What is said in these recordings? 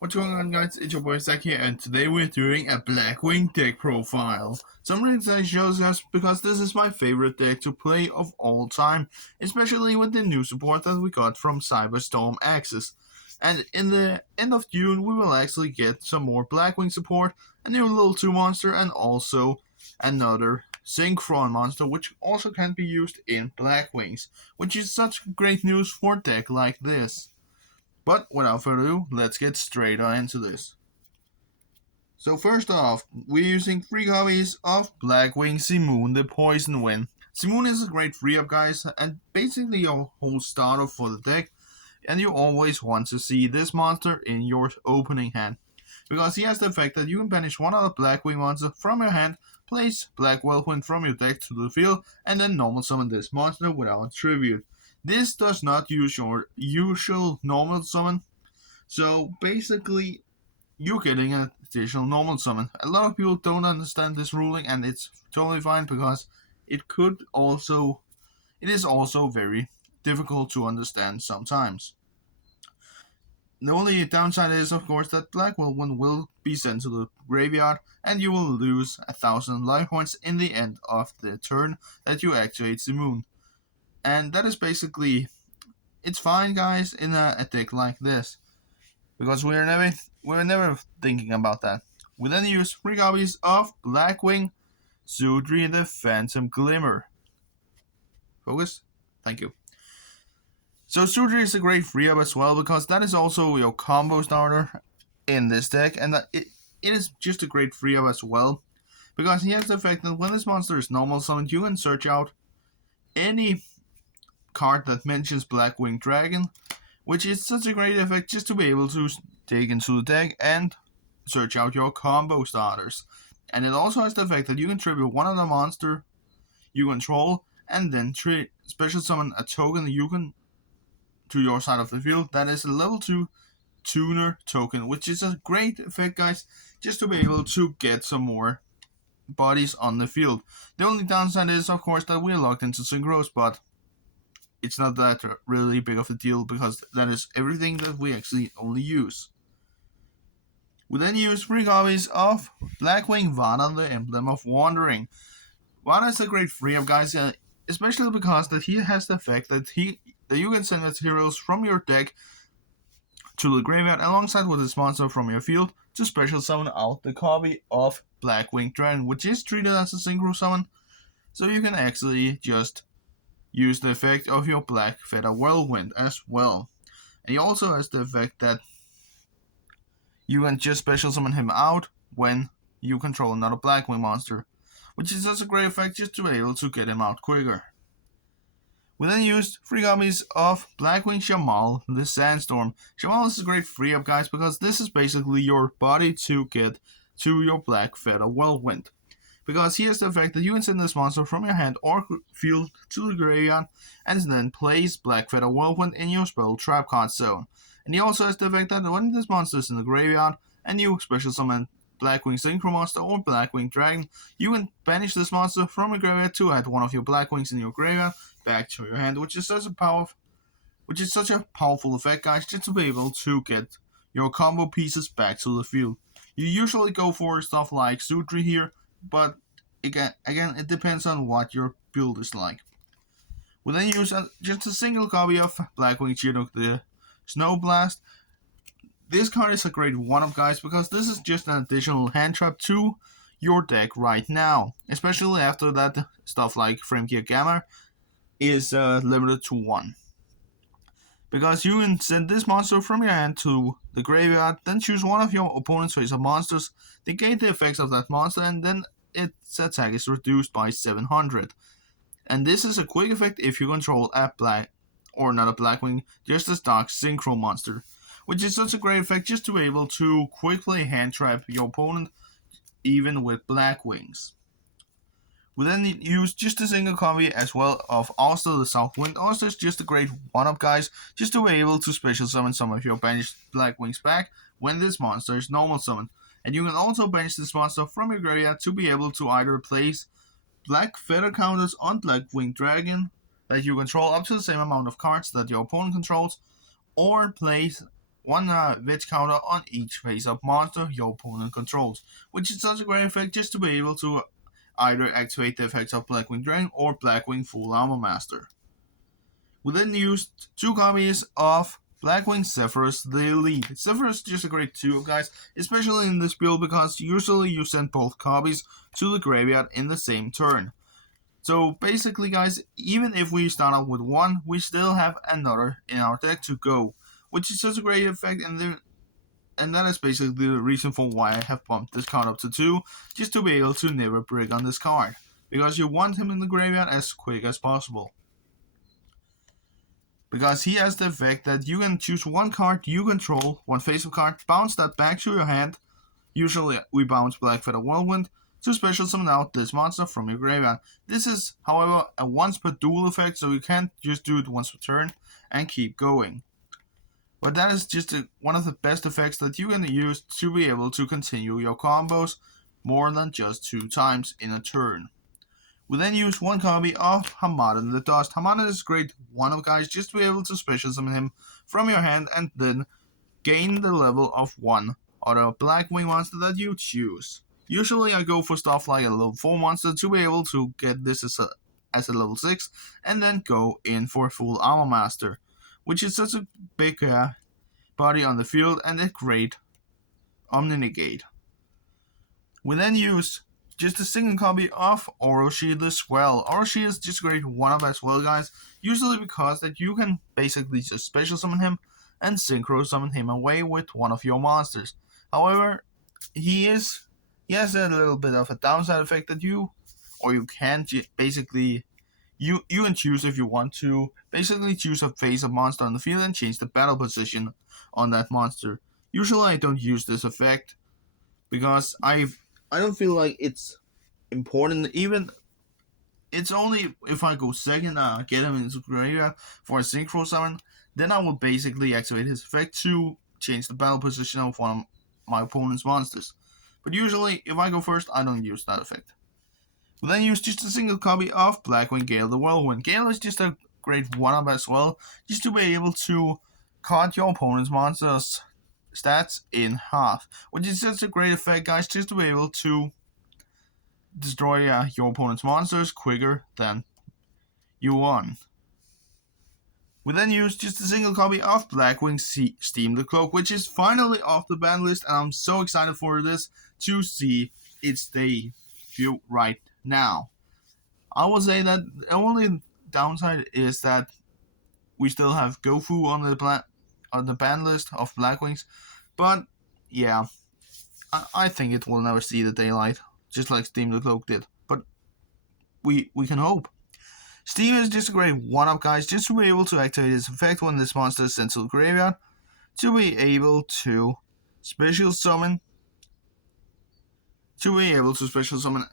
What's going on, guys? It's your boy Zach here, and today we're doing a Blackwing deck profile. So I'm really excited to show you guys because this is my favorite deck to play of all time, especially with the new support that we got from Cyberstorm Axis. And in the end of June, we will actually get some more Blackwing support, a new level 2 monster, and also another Synchron monster, which also can be used in Blackwings, which is such great news for a deck like this. But without further ado, let's get straight on into this. So first off, we're using 3 copies of Blackwing Simoon the Poison Wind. Simoon is a great free up, guys, and basically your whole starter for the deck, and you always want to see this monster in your opening hand, because he has the effect that you can banish one other Blackwing monster from your hand, place Black Whirlwind from your deck to the field, and then normal summon this monster without tribute. This does not use your usual normal summon, so basically you're getting an additional normal summon. A lot of people don't understand this ruling, and it's totally fine because it is also very difficult to understand sometimes. The only downside is, of course, that Black Whirlwind will be sent to the graveyard, and you will lose 1,000 life points in the end of the turn that you activate the moon. And that is basically, it's fine, guys, in a deck like this, because we're never thinking about that. We then use 3 copies of Blackwing, Sudri the Phantom Glimmer. Focus? Thank you. So Sudri is a great free up as well, because that is also your combo starter in this deck, and it is just a great free up as well, because he has the effect that when this monster is normal summoned, you can search out any card that mentions Blackwing Dragon, which is such a great effect just to be able to dig into the deck and search out your combo starters. And it also has the effect that you can tribute one other monster you control, and then special summon a token you can to your side of the field that is a level 2 tuner token, which is a great effect, guys, just to be able to get some more bodies on the field. The only downside is, of course, that we're locked into synchros, but it's not that really big of a deal, because that is everything that we actually only use. We then use 3 copies of Blackwing Vana, the Emblem of Wandering. Vana is a great free up, guys, especially because that he has the effect that you can send materials from your deck to the graveyard alongside with this monster from your field to special summon out the copy of Blackwing Dragon, which is treated as a synchro summon, so you can actually just use the effect of your Black Feather Whirlwind as well. And he also has the effect that you can just special summon him out when you control another Blackwing monster, which is just a great effect just to be able to get him out quicker. We then used 3 copies of Blackwing Shamal, the Sandstorm. Shamal is a great free up, guys, because this is basically your body to get to your Black Feather Whirlwind, because he has the effect that you can send this monster from your hand or field to the graveyard and then place Black Feather Whirlwind in your spell trap card zone. And he also has the effect that when this monster is in the graveyard and you special summon Blackwing Synchro Monster or Blackwing Dragon, you can banish this monster from your graveyard to add one of your Blackwings in your graveyard back to your hand, which is such a powerful effect, guys, just to be able to get your combo pieces back to the field. You usually go for stuff like Sudri here, but again, it depends on what your build is like. We then use just a single copy of Blackwing Chinook, the Snow Blast. This card is a great one-up, guys, because this is just an additional hand trap to your deck right now, especially after that stuff like Frame Gear Gamma is limited to 1. Because you can send this monster from your hand to the graveyard, then choose one of your opponent's face-up monsters, negate the effects of that monster, and then its attack is reduced by 700. And this is a quick effect if you control a black, or not a Blackwing, just a stock synchro monster, which is such a great effect just to be able to quickly hand trap your opponent, even with Blackwings. We then use just a single copy as well of Ulster the Southwind. Ulster is just a great one-up, guys, just to be able to special summon some of your banished Blackwings back when this monster is normal summoned. And you can also banish this monster from your graveyard to be able to either place Black Feather counters on Blackwing Dragon that you control up to the same amount of cards that your opponent controls, or place one witch counter on each face-up monster your opponent controls, which is such a great effect just to be able to either activate the effects of Blackwing Dragon or Blackwing Full Armor Master. We then used 2 copies of Blackwing Zephyrus the Elite. Zephyrus is just a great 2 guys, especially in this build because usually you send both copies to the graveyard in the same turn. So basically guys, even if we start out with 1, we still have another in our deck to go, which is such a great effect, and that is basically the reason for why I have bumped this card up to 2, just to be able to never break on this card, because you want him in the graveyard as quick as possible. Because he has the effect that you can choose one card you control, one face-up card, bounce that back to your hand. Usually we bounce Blackfeather Whirlwind to special summon out this monster from your graveyard. This is, however, a once per duel effect, so you can't just do it once per turn and keep going. But that is just one of the best effects that you can use to be able to continue your combos more than just 2 times in a turn. We then use 1 copy of Hamadan the Dust. Hamadan is a great 1-of guys just to be able to special summon him from your hand and then gain the level of 1 other Blackwing monster that you choose. Usually I go for stuff like a level 4 monster to be able to get this as a level 6 and then go in for Full Armor Master, which is such a big body on the field and a great Omni-Negate. We then use just a single copy of Orochi as well. Orochi is just a great 1-of as well guys, usually because that you can basically just special summon him and synchro summon him away with one of your monsters. However, he has a little bit of a downside effect that you can basically you can choose if you want to basically choose a face-up monster on the field and change the battle position on that monster. Usually I don't use this effect because I don't feel like it's important. Even it's only if I go second, get him into graveyard for a synchro summon, then I will basically activate his effect to change the battle position of one of my opponent's monsters. But usually, if I go first, I don't use that effect. We then use just a single copy of Blackwing Gale the Whirlwind. Gale is just a great 1-of as well, just to be able to cut your opponent's monster's stats in half, which is just a great effect guys, just to be able to destroy your opponent's monsters quicker than you want. We then use just a single copy of Blackwing Steam the Cloak, which is finally off the ban list, and I'm so excited for this to see its debut right now. I would say that the only downside is that we still have Gofu on the ban list of Blackwings, but yeah, I think it will never see the daylight, just like Steam the Cloak did. But we can hope. Steam is just a great 1-of guys, just to be able to activate its effect when this monster is sent to the graveyard, to be able to special summon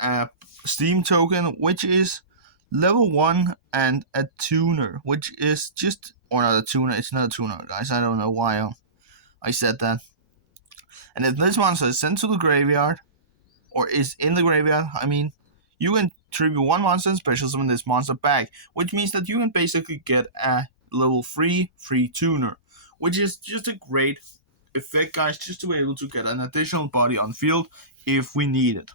a Steam token, which is level 1 and a tuner, which is just, or not a tuner, it's not a tuner guys, I don't know why I said that. And if this monster is sent to the graveyard, or is in the graveyard, you can tribute 1 monster and special summon this monster back, which means that you can basically get a level 3 free tuner, which is just a great effect guys, just to be able to get an additional body on field if we need it.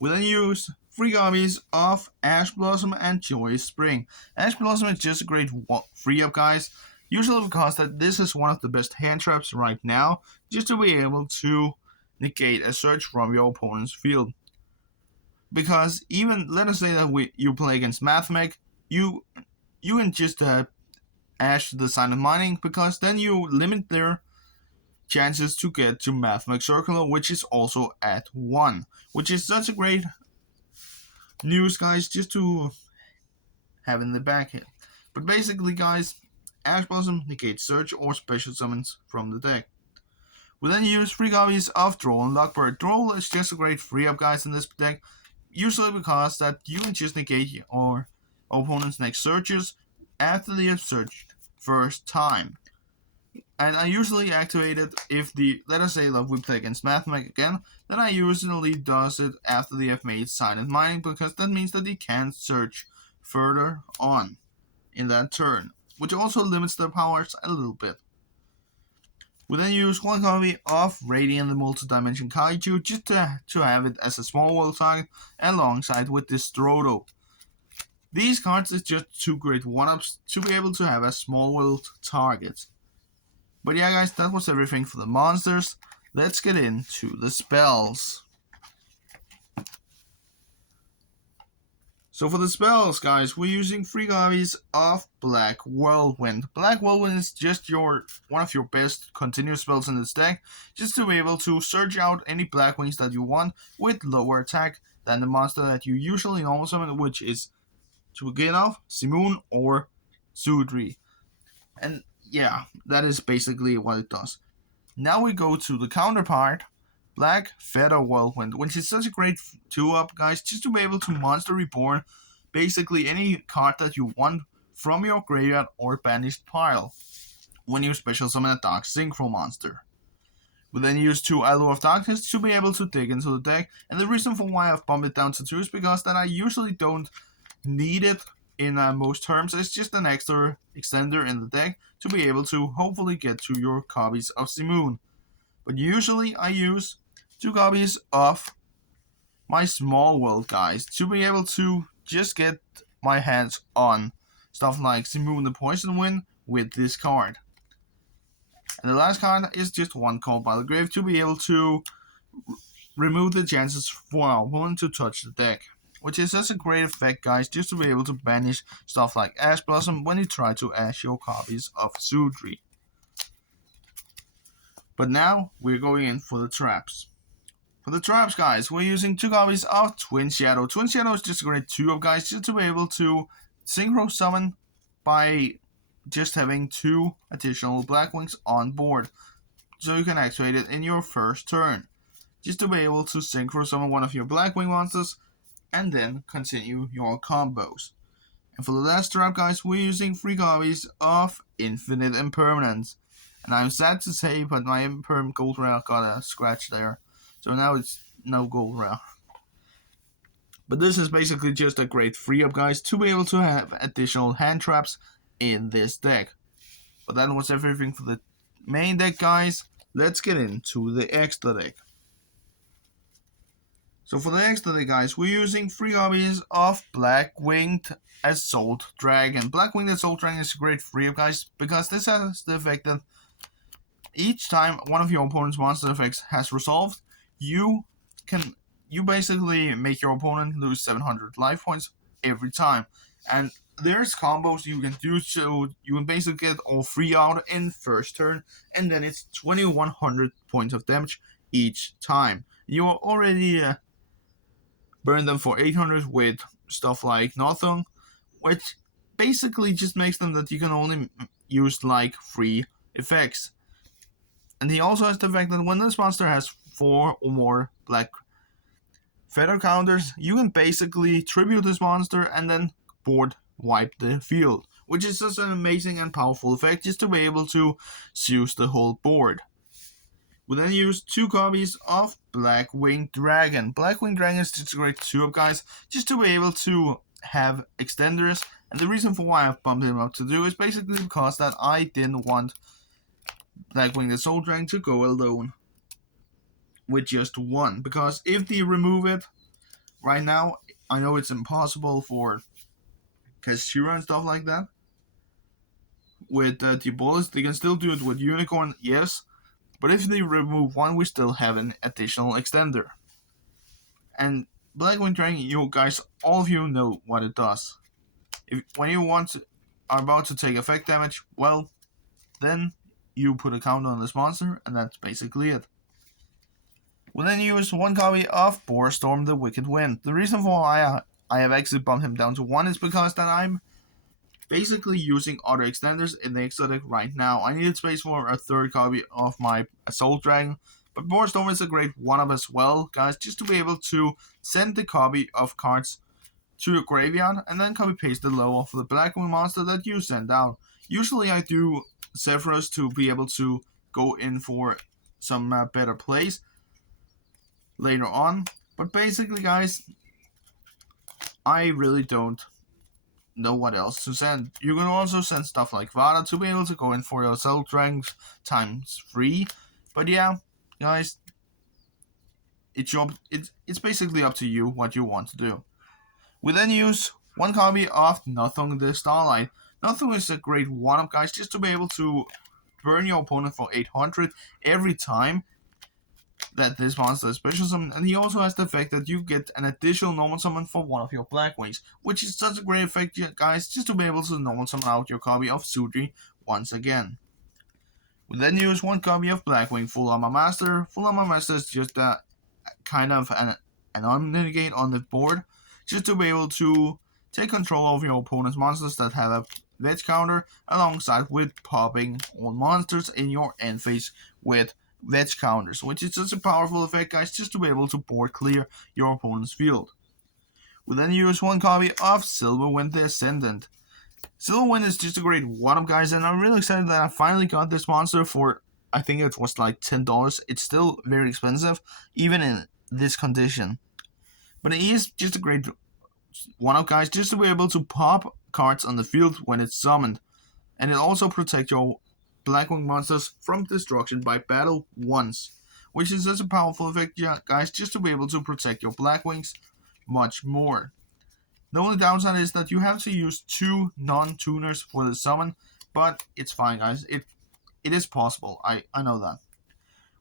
We then use 3 copies of Ash Blossom and Joyous Spring. Ash Blossom is just a great 3-of guys, usually because that this is one of the best hand traps right now, just to be able to negate a search from your opponent's field. Because even, let us say that you play against Mathmech, you can just Ash the Silent Mining, because then you limit their chances to get to Mathmech Circular, which is also at 1, which is such a great news guys, just to have in the back here. But basically guys, Ash Blossom negates search or special summons from the deck. We then use 3 copies of Droll and Lockbird. Droll is just a great 3-of guys in this deck, usually because that you can just negate your opponent's next searches after they have searched first time. And I usually activate it if let us say that we play against Mathmech again, then I usually does it after they have made Silent Mining, because that means that they can't search further on in that turn, which also limits their powers a little bit. We then use one copy of Radiant the Multi-Dimension Kaiju just to have it as a small world target alongside with this Strodo. These cards is just two great one-ups to be able to have a small world target. But yeah guys, that was everything for the monsters. Let's get into the spells. So for the spells, guys, we're using 3 copies of Black Whirlwind. Black Whirlwind is just one of your best continuous spells in this deck, just to be able to search out any Blackwings that you want with lower attack than the monster that you usually normal summon, which is, to begin off, Simoon or Sudri. And yeah, that is basically what it does. Now we go to the counterpart, Black Feather Whirlwind, which is such a great 2-up, guys, just to be able to Monster Reborn basically any card that you want from your graveyard or banished pile when you special summon a Dark Synchro monster. We then use 2 Allure of Darkness to be able to dig into the deck, and the reason for why I've bumped it down to 2 is because that I usually don't need it in most terms. It's just an extra extender in the deck to be able to hopefully get to your copies of Simoon. But usually I use 2 copies of my small world guys to be able to just get my hands on stuff like Simoon the Poison Wind with this card. And the last card is just 1 Called by the Grave to be able to remove the chances for our opponent to touch the deck, which is such a great effect, guys, just to be able to banish stuff like Ash Blossom when you try to ash your copies of Sudri. But now we're going in for the traps. For the traps, guys, we're using 2 copies of Twin Shadow. Twin Shadow is just a great 2-up, guys, just to be able to synchro summon by just having 2 additional Blackwings on board. So you can activate it in your first turn. Just to be able to synchro summon one of your Blackwing monsters and then continue your combos. And for the last trap, guys, we're using 3 copies of Infinite Impermanence. And I'm sad to say, but my Imperm Gold Rare got a scratch there. So now it's no Gold Rare. But this is basically just a great 3-up, guys, to be able to have additional hand traps in this deck. But that was everything for the main deck, guys. Let's get into the extra deck. So for the extra deck, guys, we're using 3 copies of Blackwinged Assault Dragon. Blackwinged Assault Dragon is a great 3-up, guys, because this has the effect that each time one of your opponent's monster effects has resolved, you basically make your opponent lose 700 life points every time. And there's combos you can do, so you can basically get all 3 out in first turn, and then it's 2100 points of damage each time. You already burn them for 800 with stuff like Nothung, which basically just makes them that you can only use like 3 effects. And he also has the fact that when this monster has 4 or more black feather counters, you can basically tribute this monster and then board wipe the field, which is just an amazing and powerful effect just to be able to use the whole board. We then use 2 copies of Blackwing Dragon. Blackwing Dragon is just a great 2-up, guys, just to be able to have extenders. And the reason for why I've bumped him up to 2 is basically because that I didn't want Blackwing the Soul Dragon to go alone with just 1. Because if they remove it right now, I know it's impossible for Kashira and stuff like that. With the bullets, they can still do it with Unicorn, yes. But if they remove 1, we still have an additional extender. And Blackwing Dragon, you guys, all of you know what it does. When you are about to take effect damage, well, then you put a counter on this monster, and that's basically it. We'll then use 1 copy of Boarstorm the Wicked Wind. The reason for why I have actually bumped him down to 1 is because that I'm basically using other extenders in the extra deck right now. I needed space for a 3rd copy of my Assault Dragon, but Boarstorm is a great 1-up as well, guys, just to be able to send the copy of cards to your graveyard and then copy paste the lower for the Blackwing monster that you send out. Usually I do Zephyrus to be able to go in for some better plays later on, but basically, guys, I really don't know what else to send. You can also send stuff like Vada to be able to go in for your cell strength times 3. But yeah, guys, it's basically up to you what you want to do. We then use one copy of Nothing the Starlight. Nothing is a great one-up, guys, just to be able to burn your opponent for 800 every time that this monster is special summon, and he also has the effect that you get an additional normal summon for one of your Blackwings, which is such a great effect, guys, just to be able to normal summon out your copy of Sudri once again. We then use one copy of Blackwing Full Armor Master. Full Armor Master is just a kind of an unmitigate on the board, just to be able to take control of your opponent's monsters that have a veg counter, alongside with popping all monsters in your end phase with veg counters, which is such a powerful effect, guys, just to be able to board clear your opponent's field. We then use one copy of Silverwind the Ascendant. Silverwind is just a great one-up, guys, and I'm really excited that I finally got this monster for, I think it was like $10. It's still very expensive, even in this condition. But it is just a great one-up, guys, just to be able to pop cards on the field when it's summoned. And it also protects your Blackwing monsters from destruction by battle once, which is such a powerful effect, guys, just to be able to protect your Blackwings much more. The only downside is that you have to use 2 non-tuners for the summon, but it's fine, guys. It is possible. I know that.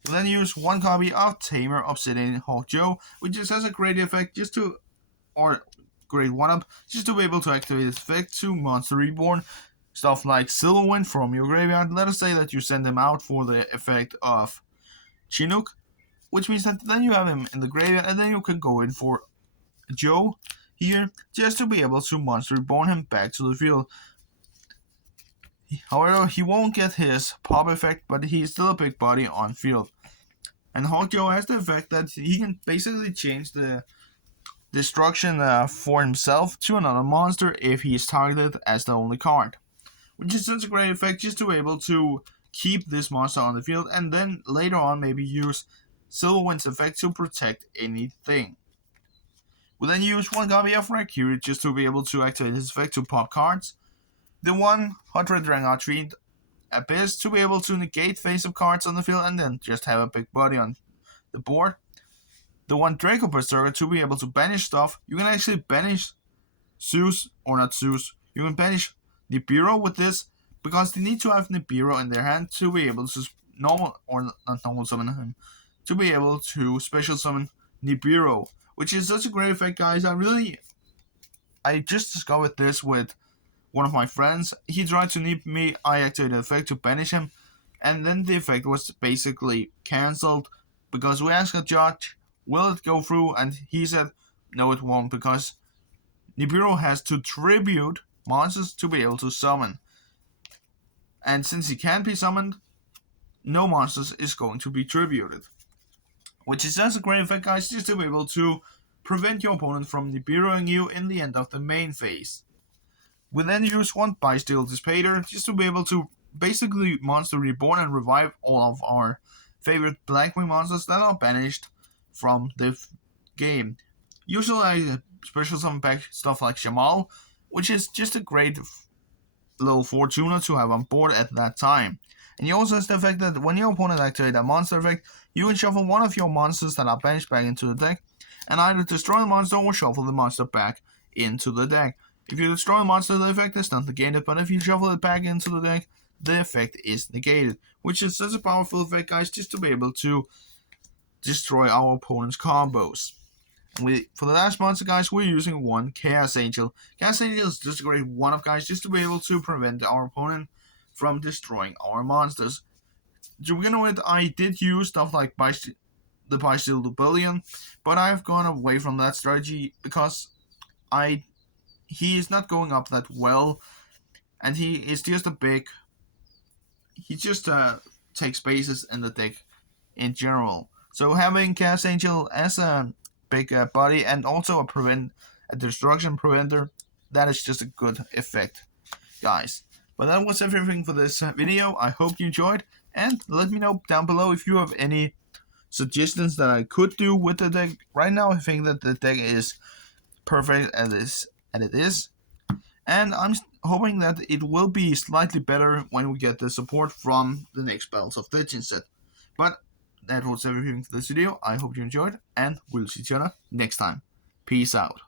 We then use one copy of Tamer Obsidian Hawk Joe, which just has a great effect just to, or great one-up, just to be able to activate this effect to Monster Reborn. Stuff like Silverwind from your graveyard. Let us say that you send them out for the effect of Chinook, which means that then you have him in the graveyard, and then you can go in for Joe here, just to be able to Monster Reborn him back to the field. However, he won't get his pop effect, but he's still a big body on field. And Hawk Joe has the effect that he can basically change the destruction for himself to another monster if he is targeted as the only card, which is such a great effect just to be able to keep this monster on the field, and then later on maybe use Silverwind's effect to protect anything. We then use one copy of Mercury just to be able to activate his effect to pop cards. The one Hot Red Dragon Treat Abyss to be able to negate face-up cards on the field and then just have a big body on the board. The one Draco Berserker to be able to banish stuff. You can actually banish Zeus, or not Zeus, you can banish Nibiru with this, because they need to have Nibiru in their hand to be able to normal, or not normal summon him, to be able to special summon Nibiru, which is such a great effect, guys. I just discovered this with one of my friends. He tried to nip me, I activated the effect to banish him, and then the effect was basically cancelled, because we asked a judge, will it go through, and he said, no it won't, because Nibiru has to tribute monsters to be able to summon. And since he can't be summoned, no monsters is going to be tributed. Which is just a great effect, guys, just to be able to prevent your opponent from Nibiruing you in the end of the main phase. We then use one Bysteel Dissipator just to be able to basically Monster Reborn and revive all of our favorite Blackwing monsters that are banished from the game. Usually I special summon back stuff like Shamal, which is just a great little Fortuna to have on board at that time. And he also has the effect that when your opponent activates a monster effect, you can shuffle one of your monsters that are banished back into the deck, and either destroy the monster or shuffle the monster back into the deck. If you destroy the monster, the effect is not negated, but if you shuffle it back into the deck, the effect is negated, which is such a powerful effect, guys, just to be able to destroy our opponent's combos. For the last monster, guys, we're using one Chaos Angel. Chaos Angel is just a great one-up, guys, just to be able to prevent our opponent from destroying our monsters. To begin with, I did use stuff like the Bysteel Rebellion, but I've gone away from that strategy because he is not going up that well, and he is just he just takes spaces in the deck in general. So having Chaos Angel as a big body and also a destruction preventer, that is just a good effect, guys. But that was everything for this video. I hope you enjoyed, and let me know down below if you have any suggestions that I could do with the deck. Right now I think that the deck is perfect as it is. and I'm hoping that it will be slightly better when we get the support from the next Battles of Legends set. But that was everything for this video. I hope you enjoyed, and we'll see each other next time. Peace out.